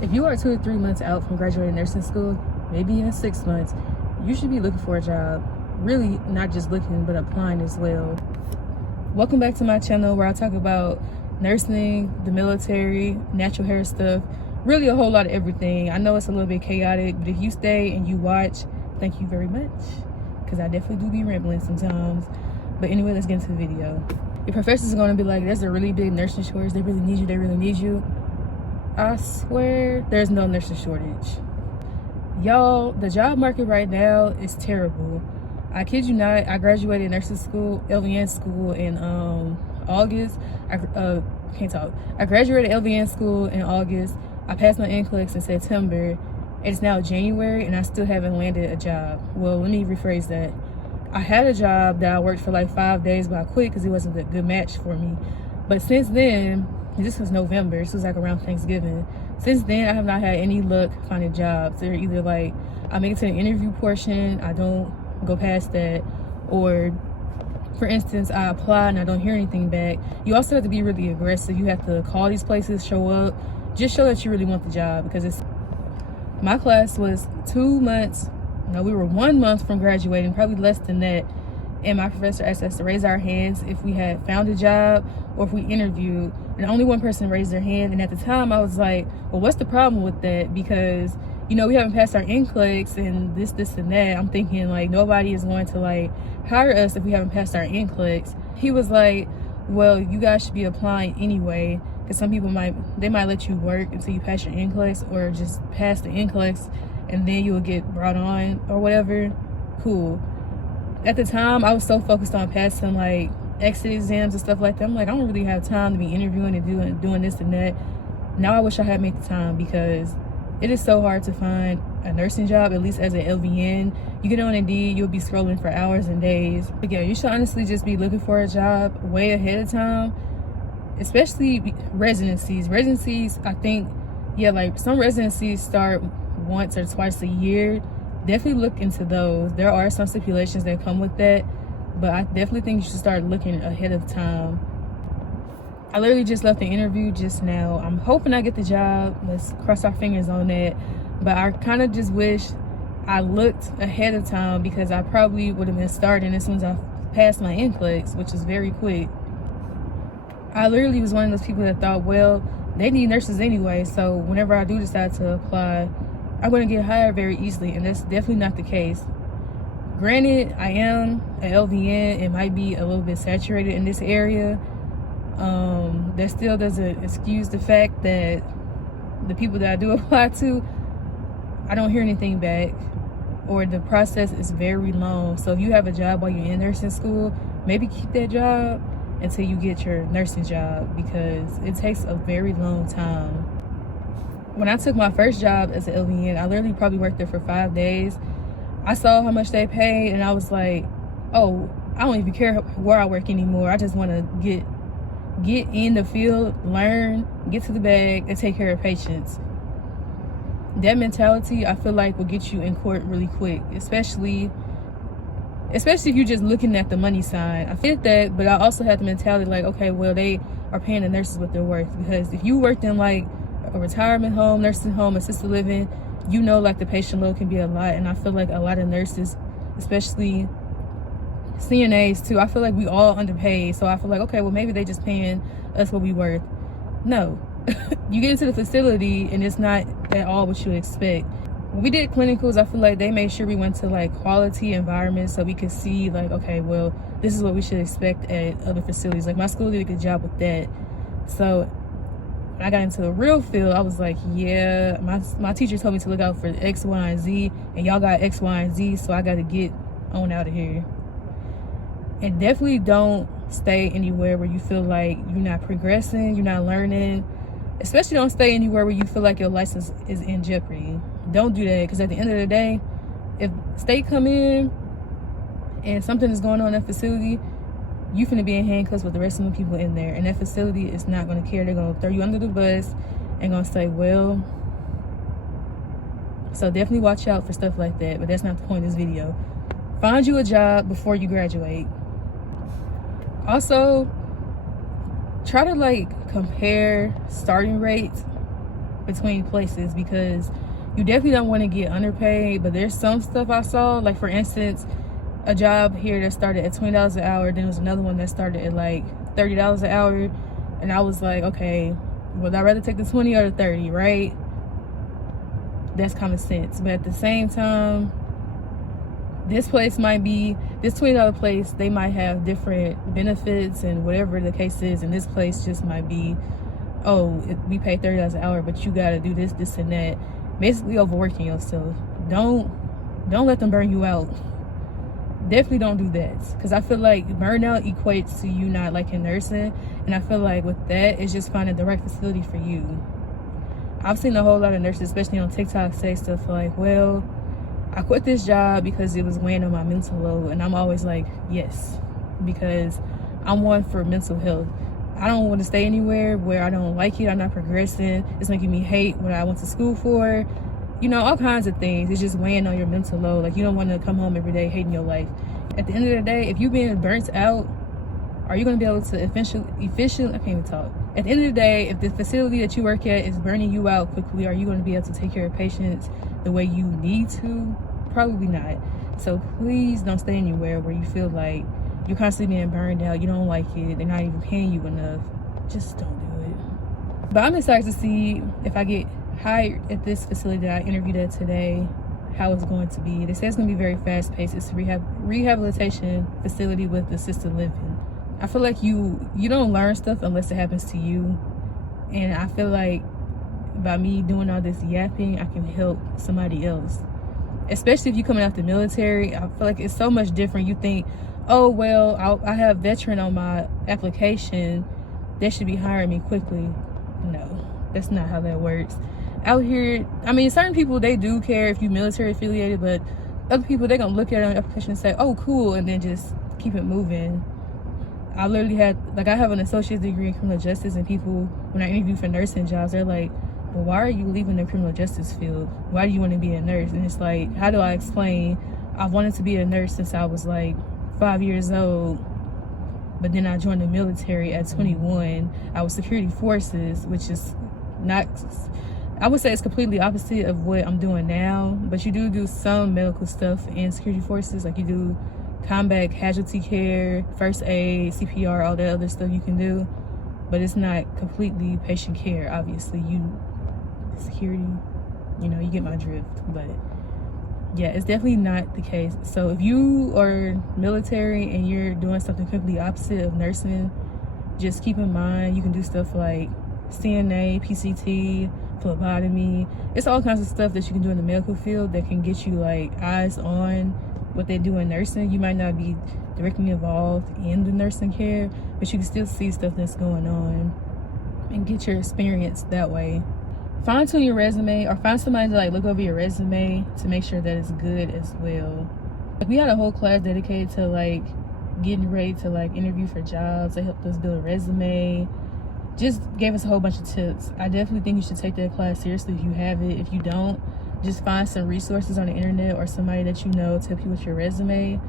If you are 2 to 3 months out from graduating nursing school, maybe even 6 months, you should be looking for a job. Really, not just looking, but applying as well. Welcome back to my channel where I talk about nursing, the military, natural hair stuff, really a whole lot of everything. I know it's a little bit chaotic, but if you stay and you watch, thank you very much, because I definitely do be rambling sometimes. But anyway, let's get into the video. Your professors are going to be like, there's a really big nursing shortage, they really need you, they really need you. I swear there's no nursing shortage. Y'all, the job market right now is terrible. I kid you not, I graduated nursing school, LVN school in August. I graduated LVN school in August. I passed my NCLEX in September. It's now January and I still haven't landed a job. Well, let me rephrase that. I had a job that I worked for like 5 days, but I quit because it wasn't a good match for me. But since then, this was November, this was like around Thanksgiving. Since then, I have not had any luck finding jobs. They're either like, I make it to the interview portion, I don't go past that, or for instance, I apply and I don't hear anything back. You also have to be really aggressive. You have to call these places, show up, just show that you really want the job, because my class was 2 months, no, we were 1 month from graduating, probably less than that. And my professor asked us to raise our hands if we had found a job or if we interviewed. And only one person raised their hand. And at the time, I was like, well, what's the problem with that? Because, you know, we haven't passed our NCLEX and this, and that. I'm thinking, like, nobody is going to, like, hire us if we haven't passed our NCLEX. He was like, well, you guys should be applying anyway. Because some people might let you work until you pass your NCLEX, or just pass the NCLEX and then you'll get brought on or whatever. Cool. At the time, I was so focused on passing like exit exams and stuff like that. I'm like, I don't really have time to be interviewing and doing this and that. Now I wish I had made the time, because it is so hard to find a nursing job, at least as an LVN. You get on Indeed, you'll be scrolling for hours and days. But yeah, you should honestly just be looking for a job way ahead of time, especially residencies. Residencies, I think, yeah, like some residencies start once or twice a year. Definitely look into those. There are some stipulations that come with that, but I definitely think you should start looking ahead of time. I literally just left the interview just now. I'm hoping I get the job. Let's cross our fingers on that. But I kind of just wish I looked ahead of time, because I probably would have been starting as soon as I passed my NCLEX, which is very quick. I literally was one of those people that thought, well, they need nurses anyway, so whenever I do decide to apply, I'm going to get hired very easily, and that's definitely not the case. Granted, I am an LVN. It might be a little bit saturated in this area. That still doesn't excuse the fact that the people that I do apply to, I don't hear anything back, or the process is very long. So if you have a job while you're in nursing school, maybe keep that job until you get your nursing job, because it takes a very long time. When I took my first job as an LVN, I literally probably worked there for 5 days. I saw how much they paid and I was like, oh, I don't even care where I work anymore. I just want to get in the field, learn, get to the bag, and take care of patients. That mentality, I feel like, will get you in court really quick, especially if you're just looking at the money side. I fit that, but I also had the mentality like, okay, well, they are paying the nurses what they're worth. Because if you worked in like a retirement home, nursing home, assisted living, you know, like the patient load can be a lot. And I feel like a lot of nurses, especially CNAs too, I feel like we all underpaid. So I feel like, okay, well, maybe they just paying us what we worth. No. You get into the facility and it's not at all what you expect. When we did clinicals, I feel like they made sure we went to like quality environments so we could see like, okay, well, this is what we should expect at other facilities. Like my school did a good job with that. So when I got into the real field, I was like, yeah, my teacher told me to look out for X, Y, and Z, and y'all got X, Y, and Z, so I got to get on out of here. And definitely don't stay anywhere where you feel like you're not progressing, you're not learning. Especially don't stay anywhere where you feel like your license is in jeopardy. Don't do that, because at the end of the day, if state come in and something is going on in that facility, you finna be in handcuffs with the rest of the people in there, and that facility is not going to care. They're going to throw you under the bus and going to say, well. So definitely watch out for stuff like that, but that's not the point of this video. Find you a job before you graduate. Also, try to like compare starting rates between places, because you definitely don't want to get underpaid. But there's some stuff I saw, like for instance, a job here that started at $20 an hour, then there was another one that started at like $30 an hour, and I was like, okay, would I rather take the 20 or the 30, right? That's common sense. But at the same time, this $20 place, they might have different benefits and whatever the case is, and this place just might be, oh, we pay $30 an hour, but you gotta do this, this, and that. Basically overworking yourself. Don't let them burn you out. Definitely don't do that, because I feel like burnout equates to you not liking nursing, and I feel like with that, it's just finding the right facility for you. I've seen a whole lot of nurses, especially on TikTok, say stuff like, well, I quit this job because it was weighing on my mental load. And I'm always like, yes, because I'm one for mental health. I don't want to stay anywhere where I don't like it. I'm not progressing. It's making me hate what I went to school for. You know, all kinds of things. It's just weighing on your mental load. Like, you don't want to come home every day hating your life. At the end of the day, if you're being burnt out, are you going to be able to efficient? I can't even talk. At the end of the day, if the facility that you work at is burning you out quickly, are you going to be able to take care of patients the way you need to? Probably not. So please don't stay anywhere where you feel like you're constantly being burned out, you don't like it, they're not even paying you enough. Just don't do it. But I'm excited to see if I get hired at this facility that I interviewed at today, how it's going to be. They say it's going to be very fast paced. It's a rehabilitation facility with assisted living. I feel like you don't learn stuff unless it happens to you. And I feel like by me doing all this yapping, I can help somebody else. Especially if you're coming out the military, I feel like it's so much different. You think, oh, well, I have veteran on my application, they should be hiring me quickly. No, that's not how that works. Out here, I mean, certain people, they do care if you're military affiliated, but other people, they're going to look at it on your application and say, oh, cool, and then just keep it moving. I literally I have an associate's degree in criminal justice, and people, when I interview for nursing jobs, they're like, well, why are you leaving the criminal justice field? Why do you want to be a nurse? And it's like, how do I explain? I've wanted to be a nurse since I was like 5 years old, but then I joined the military at 21. I was security forces, which is not, I would say it's completely opposite of what I'm doing now, but you do some medical stuff in security forces, like you do combat casualty care, first aid, CPR, all that other stuff you can do, but it's not completely patient care. Obviously, security, you know, you get my drift. But yeah, it's definitely not the case. So if you are military and you're doing something completely opposite of nursing, just keep in mind you can do stuff like CNA, PCT, phlebotomy. It's all kinds of stuff that you can do in the medical field that can get you like eyes on what they do in nursing. You might not be directly involved in the nursing care, but you can still see stuff that's going on and get your experience that way. Fine tune your resume, or find somebody to like look over your resume to make sure that it's good as well. Like, we had a whole class dedicated to like getting ready to like interview for jobs. They helped us build a resume, just gave us a whole bunch of tips. I definitely think you should take that class seriously if you have it. If you don't, just find some resources on the internet or somebody that you know to help you with your resume,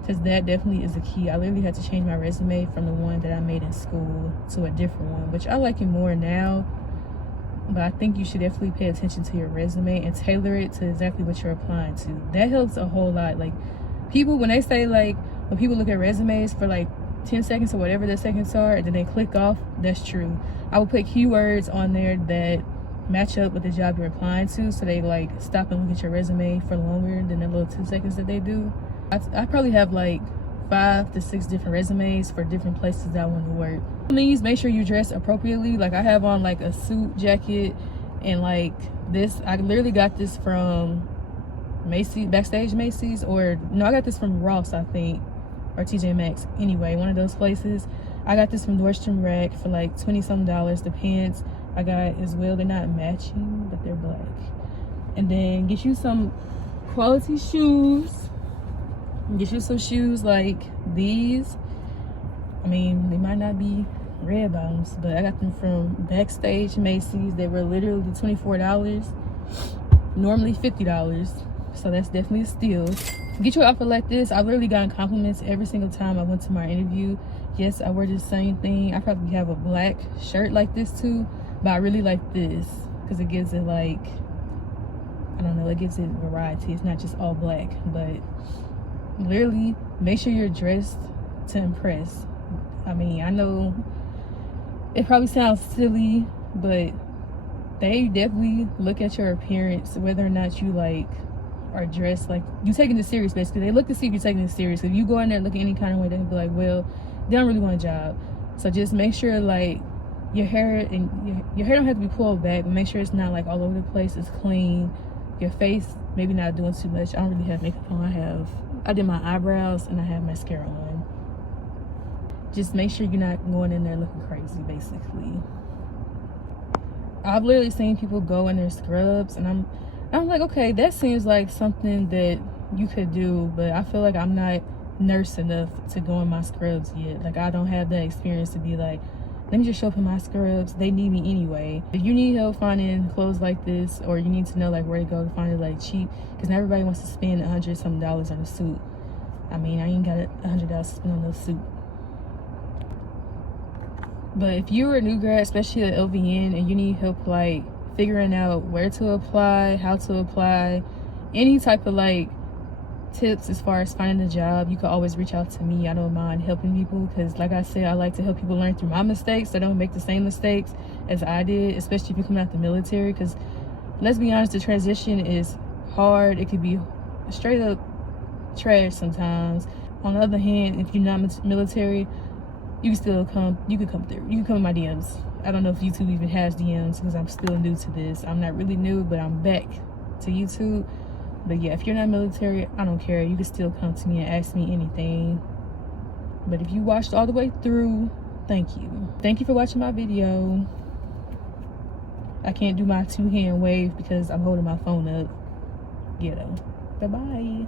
because that definitely is the key. I literally had to change my resume from the one that I made in school to a different one, which I like it more now. But I think you should definitely pay attention to your resume and tailor it to exactly what you're applying to. That helps a whole lot. Like, people, when they say, like, when people look at resumes for like 10 seconds or whatever the seconds are, and then they click off, that's true. I would put keywords on there that match up with the job you're applying to, so they like stop and look at your resume for longer than the little 2 seconds that they do. I probably have like 5 to 6 different resumes for different places that I want to work. Please make sure you dress appropriately. Like, I have on like a suit jacket and like this. I literally got this from Macy's, backstage Macy's, or no, I got this from Ross, I think, or TJ Maxx. Anyway, one of those places. I got this from Nordstrom Rack for like $20-something. The pants I got as well, they're not matching, but they're black. And then get you some quality shoes. Get you some shoes like these. I mean, they might not be red bottoms, but I got them from backstage Macy's. They were literally $24, normally $50, so that's definitely a steal. Get your outfit like this. I've literally gotten compliments every single time I went to my interview. Yes, I wear the same thing. I probably have a black shirt like this too, but I really like this. because it gives it like, I don't know, it gives it variety. It's not just all black. But literally make sure you're dressed to impress. I mean, I know it probably sounds silly, but they definitely look at your appearance, whether or not you like are dressed like you taking this serious. Basically, they look to see if you're taking this serious. If you go in there looking any kind of way, they can be like, well, they don't really want a job. So just make sure like your hair and your hair don't have to be pulled back, but make sure it's not like all over the place. It's clean. Your face maybe not doing too much. I don't really have makeup on. I did my eyebrows and I have mascara on. Just make sure you're not going in there looking crazy, basically. I've literally seen people go in their scrubs, and I'm like, okay, that seems like something that you could do, but I feel like I'm not nurse enough to go in my scrubs yet. Like, I don't have that experience to be like, let me just show up in my scrubs. They need me anyway. If you need help finding clothes like this, or you need to know like where to go to find it like cheap, because not everybody wants to spend $100-something on a suit. I mean, I ain't got $100 to spend on no suit. But if you're a new grad, especially at LVN, and you need help like figuring out where to apply, how to apply, any type of like tips as far as finding a job, you can always reach out to me. I don't mind helping people, because like I said, I like to help people learn through my mistakes so they don't make the same mistakes as I did, especially if you come out the military. Because let's be honest, the transition is hard. It could be straight up trash sometimes. On the other hand, if you're not military, you can still come through. You can come in my DMs. I don't know if YouTube even has DMs, because I'm still new to this. I'm not really new, but I'm back to YouTube. But yeah, if you're not military, I don't care. You can still come to me and ask me anything. But if you watched all the way through, thank you. Thank you for watching my video. I can't do my 2-hand wave because I'm holding my phone up. Ghetto. Bye-bye.